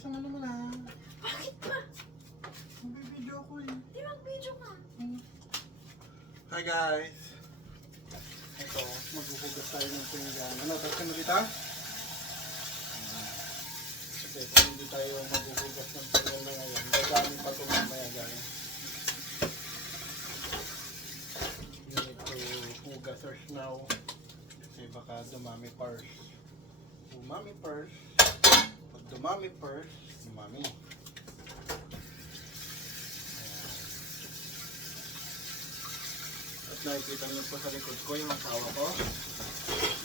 Bilisan mo naman ha. Bakit ba? Magbibideo ako eh. Di mag-video ka. Hi guys. Ito, maghuhugas tayo ng pinggan. Ano, tapos ka na dito? Okay, kung hindi tayo maghuhugas ng pinggan na ngayon, dadami pa ito mamaya guys. You need to hugas first now. Kasi baka dumami first. Dumami first. Pag dumami first, dumami. At nakikita niyo po sa likod ko yung asawa ko.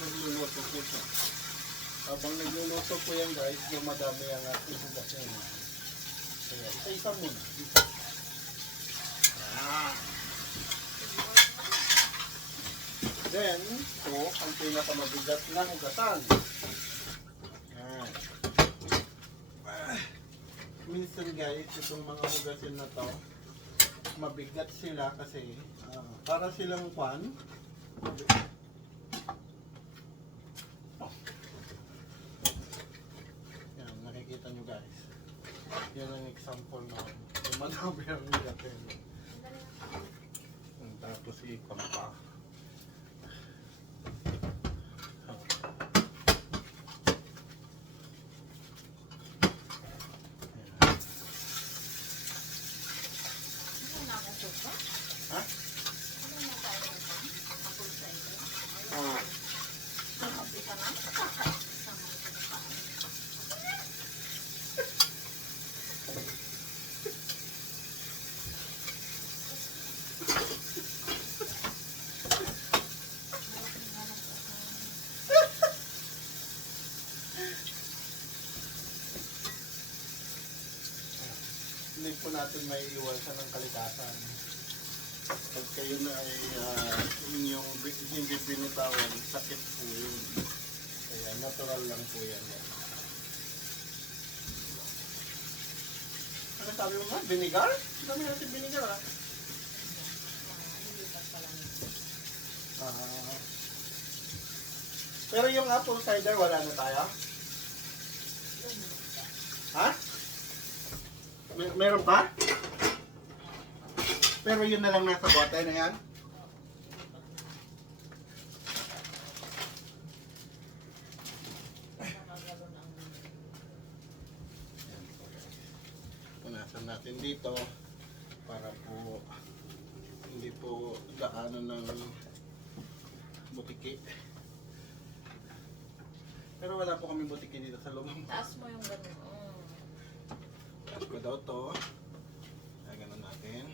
Nagluluto po siya. Habang nagluluto po yan guys, yung madami ang ating hugasin. Kaya isa-isa muna. Then, ito ang pinakamabigat na hugasan. Yan. Minsan guys, itong mga hugasin na to, mabigat sila kasi para silang kwan. Yan, nakikita nyo guys. Yan ang example na yung madami ang hugasin. Tapos ikam pa. Ha? Hindi po natin may iwasan ng kalikasan. Pag kayo na ay inyong hindi binitawan, sakit po yun. Kaya natural lang po yan. Ano sabi mo ba? Vinegar? Dami natin vinegar ah. Pero yung apple cider wala na tayo? Ha? Meron pa? Pero yun na lang nasa bote na yan. Punasan natin dito para po hindi po daanan ng butiki. Pero wala po kami butiki dito sa loob. Taas mo yung gano'n. Taas ko daw to. Ay, ganun natin.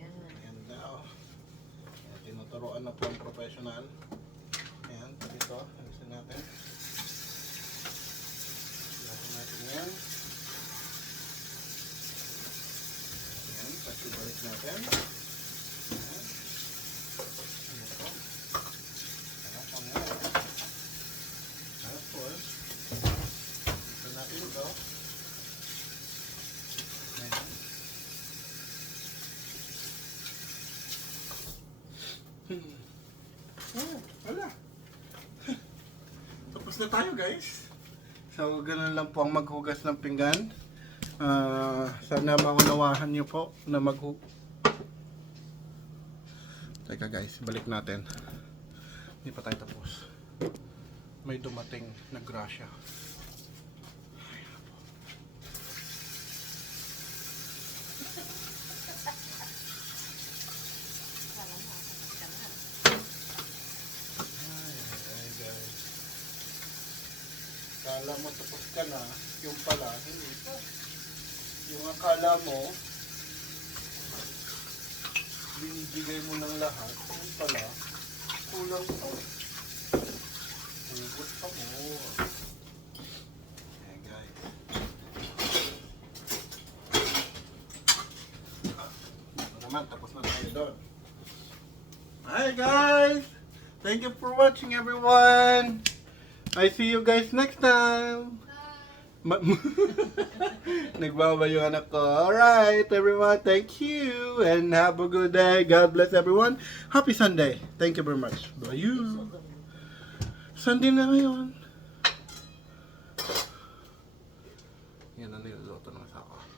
Ayan daw. Ayan, tinuturoan na po ang professional. Ayan, dito. Alisin natin. Alisin natin yan. Ayan, tapos ibalik natin. Ayan. Ano po? Tapos ngayon. Tapos, alisin natin ito. Wala. Tapos na tayo guys. So ganun lang po ang maghugas ng pinggan. Sana maunawahan niyo po na Teka guys, balik natin. Hindi pa tayo tapos. May dumating na grasya. Akala mo tapos ka na, yung pala, hindi pa. Yung akala mo, binibigay mo ng lahat, yung pala, kulang pa. Hugot pa mo. Ayan guys. Ito naman, tapos na tayo doon. Hi guys! Thank you for watching everyone! I see you guys next time. Nagbawa yung anak ko. Alright, everyone. Thank you. And have a good day. God bless everyone. Happy Sunday. Thank you very much. Bye you. Sunday na ngayon. Yan ang niluluto ng sako.